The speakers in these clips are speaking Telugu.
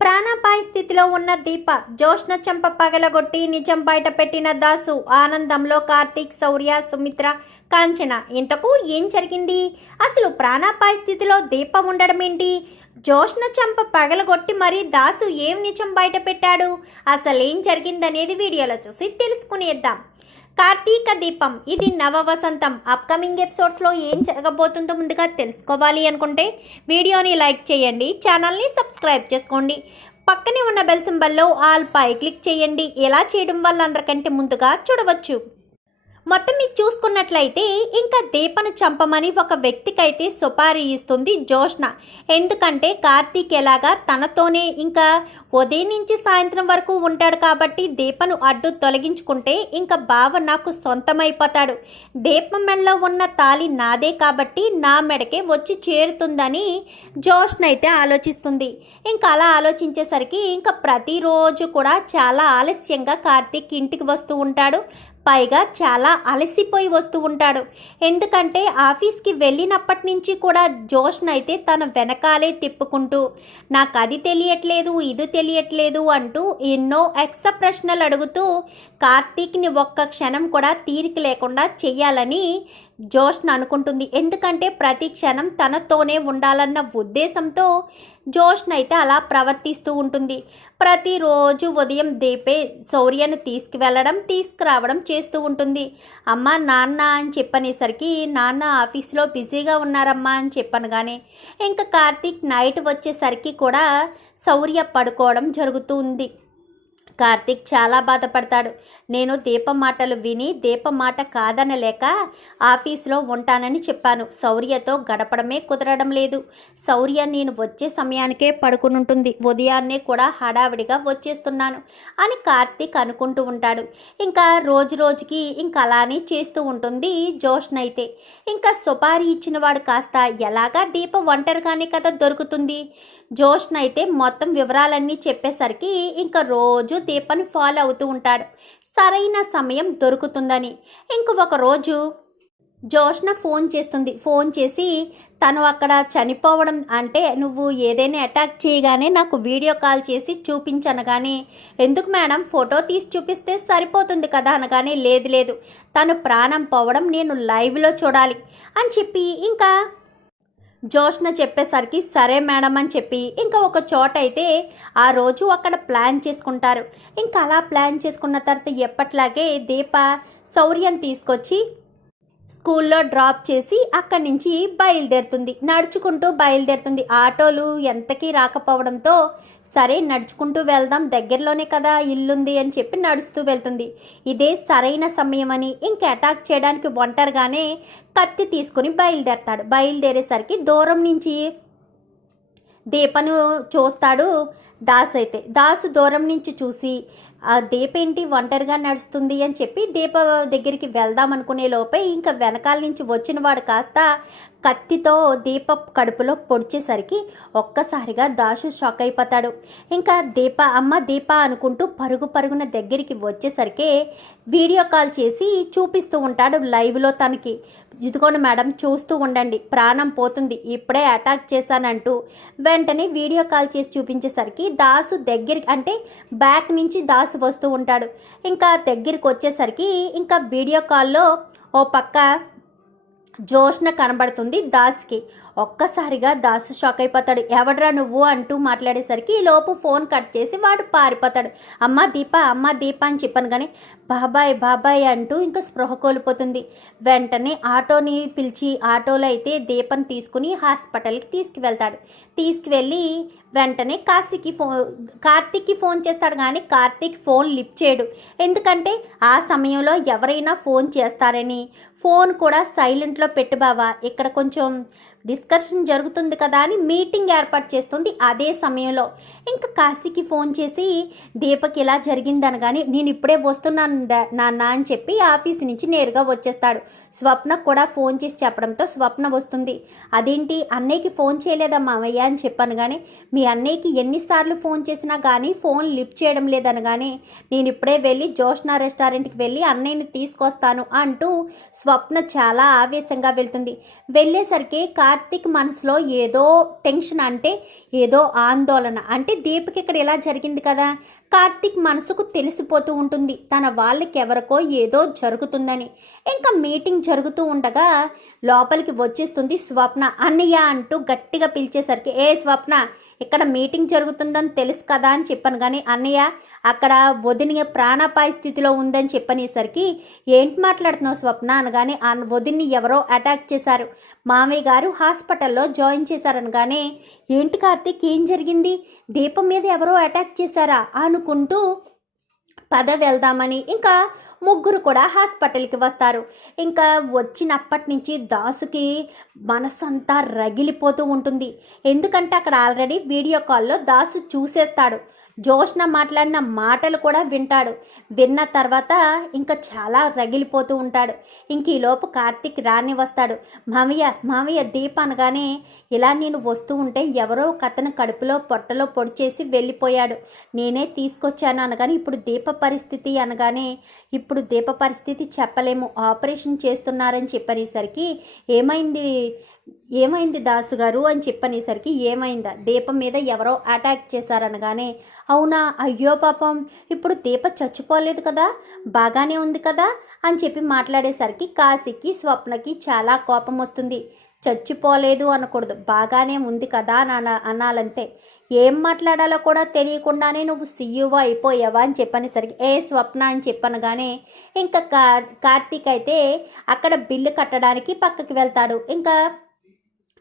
ప్రాణాపాయ స్థితిలో ఉన్న దీప జోష్న చెంప పగలగొట్టి నిజం బయట పెట్టిన దాసు ఆనందంలో కార్తీక్ శౌర్య సుమిత్ర కాంచన. ఇంతకు ఏం జరిగింది? అసలు ప్రాణాపాయ స్థితిలో దీప ఉండడం ఏంటి? జోష్న చెంప పగలగొట్టి మరీ దాసు ఏం నిజం బయట పెట్టాడు? అసలు ఏం జరిగిందనేది వీడియోలో చూసి తెలుసుకునేద్దాం. కార్తీక దీపం. ఇది నవ వసంతం అప్కమింగ్ ఎపిసోడ్స్లో ఏం జరగబోతుందో ముందుగా తెలుసుకోవాలి అనుకుంటే వీడియోని లైక్ చేయండి ఛానల్ని సబ్స్క్రైబ్ చేసుకోండి. పక్కనే ఉన్న బెల్ సింబల్లో ఆల్ పై క్లిక్ చేయండి. ఎలా చేయడం వల్ల అందరికంటే ముందుగా చూడవచ్చు. మొత్తం మీరు చూసుకున్నట్లయితే ఇంకా దీపను చంపమని ఒక వ్యక్తికైతే సుపారీ ఇస్తుంది జోష్న. ఎందుకంటే కార్తీక్ ఎలాగా తనతోనే ఇంకా ఉదయం నుంచి సాయంత్రం వరకు ఉంటాడు కాబట్టి దీపను అడ్డు తొలగించుకుంటే ఇంకా బావ నాకు సొంతమైపోతాడు. దీపం మెడలో ఉన్న తాలి నాదే కాబట్టి నా మెడకే వచ్చి చేరుతుందని జోష్న అయితే ఆలోచిస్తుంది. ఇంకా అలా ఆలోచించేసరికి ఇంకా ప్రతిరోజు కూడా చాలా ఆలస్యంగా కార్తీక్ ఇంటికి వస్తూ ఉంటాడు. పైగా చాలా అలసిపోయి వస్తూ ఉంటాడు. ఎందుకంటే ఆఫీస్కి వెళ్ళినప్పటి నుంచి కూడా జోష్న్ అయితే తన వెనకాలే తిప్పుకుంటూ నాకు అది తెలియట్లేదు ఇది తెలియట్లేదు అంటూ ఎన్నో ఎక్స ప్రశ్నలు అడుగుతూ కార్తీక్ని ఒక్క క్షణం కూడా తీరిక లేకుండా చెయ్యాలని జోష్న అనుకుంటుంది. ఎందుకంటే ప్రతి క్షణం తనతోనే ఉండాలన్న ఉద్దేశంతో జోష్న అయితే అలా ప్రవర్తిస్తూ ఉంటుంది. ప్రతిరోజు ఉదయం దీపే శౌర్యను తీసుకువెళ్ళడం తీసుకురావడం చేస్తూ ఉంటుంది. అమ్మ నాన్న అని చెప్పనేసరికి నాన్న ఆఫీస్లో బిజీగా ఉన్నారమ్మా అని చెప్పను కానీ ఇంకా కార్తీక్ నైట్ వచ్చేసరికి కూడా శౌర్య పడుకోవడం జరుగుతూ ఉంది. కార్తీక్ చాలా బాధపడతాడు. నేను దీప మాటలు విని దీప మాట కాదనలేక ఆఫీస్లో ఉంటానని చెప్పాను. శౌర్యతో గడపడమే కుదరడం లేదు. శౌర్య నేను వచ్చే సమయానికే పడుకునుంటుంది. ఉదయాన్నే కూడా హడావిడిగా వచ్చేస్తున్నాను అని కార్తీక్ అనుకుంటూ ఉంటాడు. ఇంకా రోజు రోజుకి ఇంకా అలానే చేస్తూ ఉంటుంది జోష్న అయితే. ఇంకా సుపారీ ఇచ్చిన వాడు కాస్త ఎలాగా దీప ఒంటరిగానే కదా దొరుకుతుంది? జోష్న అయితే మొత్తం వివరాలన్నీ చెప్పేసరికి ఇంకా రోజు దీపని ఫాలో అవుతూ ఉంటాడు. సరైన సమయం దొరుకుతుందని. ఇంకొక రోజు జోష్న ఫోన్ చేస్తుంది. ఫోన్ చేసి తను అక్కడ చనిపోవడం అంటే నువ్వు ఏదైనా అటాక్ చేయగానే నాకు వీడియో కాల్ చేసి చూపించనగానే ఎందుకు మేడం ఫోటో తీసి చూపిస్తే సరిపోతుంది కదా? అనగానే లేదు లేదు. తను ప్రాణం పోవడం నేను లైవ్లో చూడాలి. అని చెప్పి ఇంకా జోష్న చెప్పేసరికి సరే మేడం అని చెప్పి ఇంకా ఒక చోట అయితే ఆ రోజు అక్కడ ప్లాన్ చేసుకుంటారు. ఇంకా అలా ప్లాన్ చేసుకున్న తర్వాత ఎప్పట్లాగే దీప శౌర్యం తీసుకొచ్చి స్కూల్లో డ్రాప్ చేసి అక్కడి నుంచి బయలుదేరుతుంది. నడుచుకుంటూ బయలుదేరుతుంది. ఆటోలు ఎంతకీ రాకపోవడంతో సరే నడుచుకుంటూ వెళ్దాం దగ్గరలోనే కదా ఇల్లుంది అని చెప్పి నడుస్తూ వెళ్తుంది. ఇదే సరైన సమయం అని ఇంక అటాక్ చేయడానికి ఒంటరిగానే కత్తి తీసుకుని బయలుదేరతాడు. బయలుదేరేసరికి దూరం నుంచి దీపను చూస్తాడు దాస్ అయితే. దాసు దూరం నుంచి చూసి ఆ దీప ఏంటి ఒంటరిగా నడుస్తుంది అని చెప్పి దీప దగ్గరికి వెళ్దాం అనుకునే లోపే ఇంకా వెనకాల నుంచి వచ్చిన వాడు కాస్త కత్తితో దీప కడుపులో పొడిచేసరికి ఒక్కసారిగా దాసు షాక్ అయిపోతాడు. ఇంకా దీప అమ్మ దీప అనుకుంటూ పరుగు పరుగున దగ్గరికి వచ్చేసరికి వీడియో కాల్ చేసి చూపిస్తూ ఉంటాడు లైవ్లో తనకి. ఇదిగోండి మేడం చూస్తూ ఉండండి. ప్రాణం పోతుంది. ఇప్పుడే అటాక్ చేశానంటూ వెంటనే వీడియో కాల్ చేసి చూపించేసరికి దాసు దగ్గరికి అంటే బ్యాక్ నుంచి దాసు వస్తూ ఉంటాడు. ఇంకా దగ్గరికి వచ్చేసరికి ఇంకా వీడియో కాల్లో ఓ పక్క జోష్న కనబడుతుంది దాస్కి. ఒక్కసారిగా దాసు షాక్ అయిపోతాడు. ఎవడ్రా నువ్వు? అంటూ మాట్లాడేసరికి ఈ లోపు ఫోన్ కట్ చేసి వాడు పారిపోతాడు. అమ్మ దీప అమ్మ దీప అని చెప్పాను కానీ బాబాయ్ బాబాయ్ అంటూ ఇంకా స్పృహ కోల్పోతుంది. వెంటనే ఆటోని పిలిచి ఆటోలో అయితే దీపం తీసుకుని హాస్పిటల్కి తీసుకువెళ్తాడు. తీసుకువెళ్ళి వెంటనే కాశీకి ఫోన్ కార్తీక్కి ఫోన్ చేస్తాడు కానీ కార్తీక్ ఫోన్ లిఫ్ట్ చేయడు. ఎందుకంటే ఆ సమయంలో ఎవరైనా ఫోన్ చేస్తారని. ఫోన్ కూడా సైలెంట్లో పెట్టు బావా. ఇక్కడ కొంచెం డిస్కషన్ జరుగుతుంది కదా అని మీటింగ్ ఏర్పాటు చేస్తుంది అదే సమయంలో. ఇంకా కాశీకి ఫోన్ చేసి దీపక్ ఇలా జరిగిందనగాని నేను ఇప్పుడే వస్తున్నాను నాన్న అని చెప్పి ఆఫీస్ నుంచి నేరుగా వచ్చేస్తాడు. స్వప్న కూడా ఫోన్ చేసి చెప్పడంతో స్వప్న వస్తుంది. అదేంటి అన్నయ్యకి ఫోన్ చేయలేదా మామయ్య అని చెప్పాను కానీ మీ అన్నయ్యకి ఎన్నిసార్లు ఫోన్ చేసినా కానీ ఫోన్ లిఫ్ట్ చేయడం లేదనగానే నేను ఇప్పుడే వెళ్ళి జోష్నా రెస్టారెంట్కి వెళ్ళి అన్నయ్యని తీసుకొస్తాను అంటూ స్వప్న చాలా ఆవేశంగా వెళ్తుంది. వెళ్ళేసరికి కార్ కార్తీక్ మనసులో ఏదో టెన్షన్ అంటే ఏదో ఆందోళన. అంటే దీపక్ ఇక్కడ ఇలా జరిగింది కదా? కార్తీక్ మనసుకు తెలిసిపోతూ ఉంటుంది. తన వాళ్ళకి ఎవరికో ఏదో జరుగుతుందని. ఇంకా మీటింగ్ జరుగుతూ ఉండగా లోపలికి వచ్చేస్తుంది స్వప్న. అన్నయ్య అంటూ గట్టిగా పిలిచేసరికి ఏ స్వప్న ఇక్కడ మీటింగ్ జరుగుతుందని తెలుసు కదా అని చెప్పాను. కానీ అన్నయ్య అక్కడ వదిన ప్రాణాపాయ స్థితిలో ఉందని చెప్పనేసరికి ఏంటి మాట్లాడుతున్నావు స్వప్న అనగానే ఆ వదిన్ని ఎవరో అటాక్ చేశారు. మామయ్య గారు హాస్పిటల్లో జాయిన్ చేశారనగానే ఏంటి కార్తీక్ ఏం జరిగింది? దీపం మీద ఎవరో అటాక్ చేశారా అనుకుంటూ పద వెళ్దామని ఇంకా ముగ్గురు కూడా హాస్పిటల్కి వస్తారు. ఇంకా వచ్చినప్పటి నుంచి దాసుకి మనసంతా రగిలిపోతూ ఉంటుంది. ఎందుకంటే అక్కడ ఆల్రెడీ వీడియో కాల్లో దాసు చూసేస్తాడు. జోష్న మాట్లాడిన మాటలు కూడా వింటాడు. విన్న తర్వాత ఇంకా చాలా రగిలిపోతూ ఉంటాడు. ఇంక ఈలోపు కార్తీక్ రాని వస్తాడు. మామయ్య మామయ్య దీప అనగానే ఇలా నేను వస్తూ ఉంటే ఎవరో ఒక అతను కడుపులో పొట్టలో పొడి చేసి వెళ్ళిపోయాడు. నేనే తీసుకొచ్చాను అనగానే ఇప్పుడు దీప పరిస్థితి అనగానే ఇప్పుడు దీప పరిస్థితి చెప్పలేము. ఆపరేషన్ చేస్తున్నారని చెప్పనేసరికి ఏమైంది? ఏమైంది దాసు గారు అని చెప్పనేసరికి ఏమైందా? దీపం మీద ఎవరో అటాక్ చేశారనగానే అవునా? అయ్యో పాపం! ఇప్పుడు దీప చచ్చిపోలేదు కదా? బాగానే ఉంది కదా? అని చెప్పి మాట్లాడేసరికి కాశీకి స్వప్నకి చాలా కోపం వస్తుంది. చచ్చిపోలేదు అనకూడదు. బాగానే ఉంది కదా అని అన- అనాలంతే. ఏం మాట్లాడాలో కూడా తెలియకుండానే నువ్వు సీయువో అయిపోయావా? అని చెప్పనేసరికి ఏ స్వప్న? అని చెప్పనగానే ఇంకా కా కార్తీక్ అయితే అక్కడ బిల్లు కట్టడానికి పక్కకి వెళ్తాడు. ఇంకా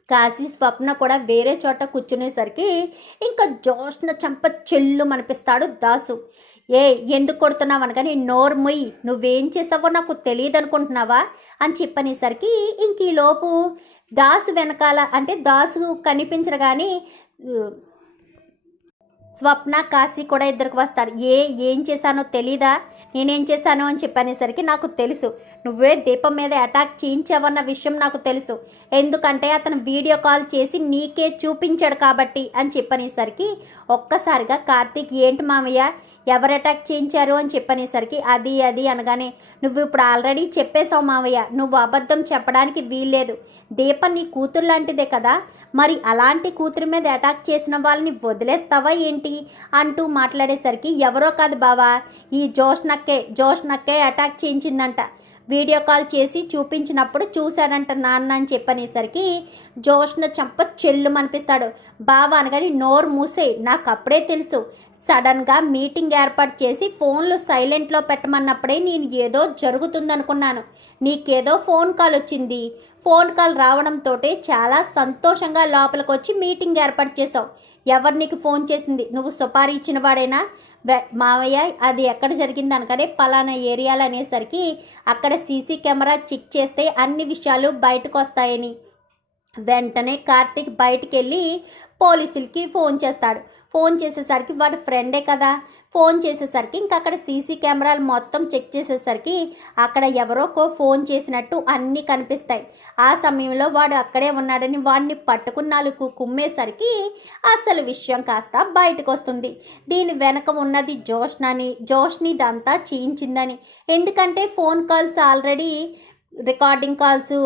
కాశీ స్వప్న కూడా వేరే చోట కూర్చునేసరికి ఇంకా జోష్న చంప చెల్లు మనిపిస్తాడు దాసు. ఏ ఎందుకు కొడుతున్నావు అనగానే నోరు మొయ్యి నువ్వేం చేసావో నాకు తెలియదు అనుకుంటున్నావా అని చెప్పనేసరికి ఇంక ఈ లోపు దాసు వెనకాల అంటే దాసు కనిపించగానే స్వప్న కాశీ కూడా ఇద్దరికి వస్తారు. ఏ ఏం చేశానో తెలీదా? నేనేం చేశాను అని చెప్పనేసరికి నాకు తెలుసు. నువ్వే దీపం మీద అటాక్ చేయించావన్న విషయం నాకు తెలుసు. ఎందుకంటే అతను వీడియో కాల్ చేసి నీకే చూపించాడు కాబట్టి అని చెప్పనేసరికి ఒక్కసారిగా కార్తీక్ ఏంటి మామయ్య? ఎవరు అటాక్ చేయించారు అని చెప్పనేసరికి అది అది అనగానే నువ్వు ఇప్పుడు ఆల్రెడీ చెప్పేశావు మావయ్య. నువ్వు అబద్ధం చెప్పడానికి వీల్లేదు. దీప నీ కూతురు లాంటిదే కదా. మరి అలాంటి కూతురు మీద అటాక్ చేసిన వాళ్ళని వదిలేస్తావా ఏంటి? అంటూ మాట్లాడేసరికి ఎవరో కాదు బావా. ఈ జోష్ నక్కే జోష్ నక్కే అటాక్ చేయించిందంట. వీడియో కాల్ చేసి చూపించినప్పుడు చూశాడంట నాన్న అని చెప్పనేసరికి జోష్న చంప చెల్లు అనిపిస్తాడు బావ అనగాని నోరు మూసే నాకు అప్పుడే తెలుసు. సడన్గా మీటింగ్ ఏర్పాటు చేసి ఫోన్లు సైలెంట్లో పెట్టమన్నప్పుడే నేను ఏదో జరుగుతుందనుకున్నాను. నీకేదో ఫోన్ కాల్ వచ్చింది. ఫోన్ కాల్ రావడంతో చాలా సంతోషంగా లోపలికి వచ్చి మీటింగ్ ఏర్పాటు చేసావు ఎవరు నీకు ఫోన్ చేసింది? నువ్వు సుపారీ ఇచ్చిన వాడేనా? మావయ్య అది ఎక్కడ జరిగింది అనకనే పలానా ఏరియాలు అనేసరికి అక్కడ సీసీ కెమెరా చెక్ చేస్తే అన్ని విషయాలు బయటకు వస్తాయని వెంటనే కార్తీక్ బయటికి వెళ్ళి పోలీసులకి ఫోన్ చేస్తాడు. ఫోన్ చేసేసరికి వాడి ఫ్రెండే కదా. ఫోన్ చేసేసరికి ఇంకా అక్కడ సీసీ కెమెరాలు మొత్తం చెక్ చేసేసరికి అక్కడ ఎవరోకో ఫోన్ చేసినట్టు అన్నీ కనిపిస్తాయి. ఆ సమయంలో వాడు అక్కడే ఉన్నాడని వాడిని పట్టుకున్నాలుకు కుమ్మేసరికి అసలు విషయం కాస్త బయటకు వస్తుంది దీని వెనక ఉన్నది జోష్నని జోష్ని ఇదంతా చేయించిందని. ఎందుకంటే phone calls already recording calls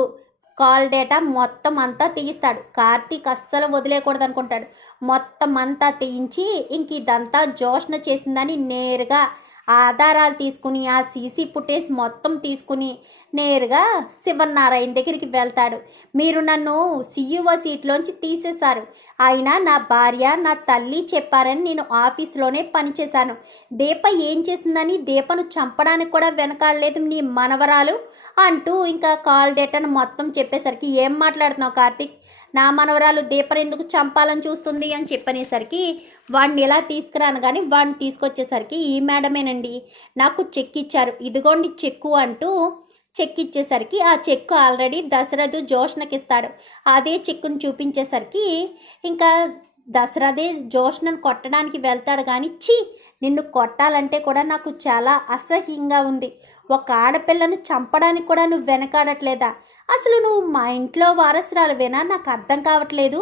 call data మొత్తం అంతా తీయిస్తాడు కార్తీక్ అస్సలు వదిలేయకూడదు అనుకుంటాడు. మొత్తం అంతా తీయించి ఇంక ఇదంతా జోష్న చేసిందని నేరుగా ఆధారాలు తీసుకుని ఆ సీసీ ఫుటేజ్ మొత్తం తీసుకుని నేరుగా శివనారాయణ దగ్గరికి వెళ్తాడు. మీరు నన్ను సీఈఓ సీట్లోంచి తీసేశారు. అయినా నా భార్య నా తల్లి చెప్పారని నేను ఆఫీస్లోనే పనిచేశాను. దీప ఏం చేసిందని దీపను చంపడానికి కూడా వెనకాడలేదు నీ మనవరాలు. అంటూ ఇంకా కాల్ డేటాను మొత్తం చెప్పేసరికి ఏం మాట్లాడుతున్నావు కార్తీక్? నా మనవరాలు దీపను ఎందుకు చంపాలని చూస్తుంది? అని చెప్పనేసరికి వాడిని ఎలా తీసుకురాను కానీ వాడిని తీసుకొచ్చేసరికి ఈ మేడమేనండి. నాకు చెక్ ఇచ్చారు ఇదిగోండి చెక్కు అంటూ చెక్ ఇచ్చేసరికి ఆ చెక్కు ఆల్రెడీ దశరథు జోష్నకి ఇస్తాడు అదే చెక్కును చూపించేసరికి ఇంకా దసరాదే జోష్నను కొట్టడానికి వెళ్తాడు కానీ ఛీ! నిన్ను కొట్టాలంటే కూడా నాకు చాలా అసహ్యంగా ఉంది. ఒక ఆడపిల్లను చంపడానికి కూడా నువ్వు వెనకాడట్లేదా? అసలు నువ్వు మా ఇంట్లో వారసురాలువేనా నాకు అర్థం కావట్లేదు.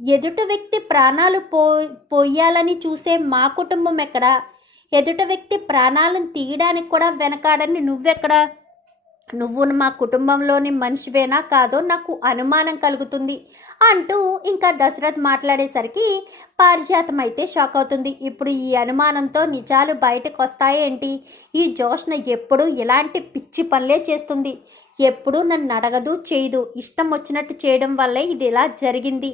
ఎదుట వ్యక్తి ప్రాణాలు పో పోయాలని చూసే మా కుటుంబం ఎక్కడా? ఎదుట వ్యక్తి ప్రాణాలను తీయడానికి కూడా వెనకాడని నువ్వెక్కడా? నువ్వు మా కుటుంబంలోని మనిషివేనా కాదో నాకు అనుమానం కలుగుతుంది. అంటూ ఇంకా దశరథ్ మాట్లాడేసరికి పారిజాతం అయితే షాక్ అవుతుంది. ఇప్పుడు ఈ అనుమానంతో నిజాలు బయటకు వస్తాయేంటి ఈ జోష్న ఎప్పుడు ఇలాంటి పిచ్చి పనులే చేస్తుంది. ఎప్పుడు నన్ను అడగదు చేయదు. ఇష్టం వచ్చినట్టు చేయడం వల్లే ఇది ఇలా జరిగింది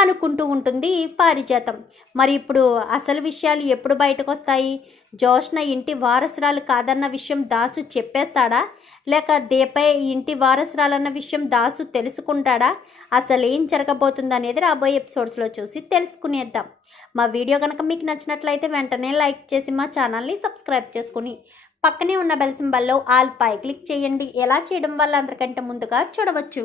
అనుకుంటూ ఉంటుంది పారిజాతం. మరి ఇప్పుడు అసలు విషయాలు ఎప్పుడు బయటకు వస్తాయి జోష్న ఇంటి వారసురాలు కాదన్న విషయం దాసు చెప్పేస్తాడా? లేక దీపే ఇంటి వారసురాలన్న విషయం దాసు తెలుసుకుంటాడా? అసలు ఏం జరగబోతుంది అనేది రాబోయే ఎపిసోడ్స్లో చూసి తెలుసుకునేద్దాం. మా వీడియో కనుక మీకు నచ్చినట్లయితే వెంటనే లైక్ చేసి మా ఛానల్ని సబ్స్క్రైబ్ చేసుకుని పక్కనే ఉన్న బెల్ సింబల్లో ఆల్ పై క్లిక్ చేయండి. ఎలా చేయడం వల్ల అందరికంటే ముందుగా చూడవచ్చు.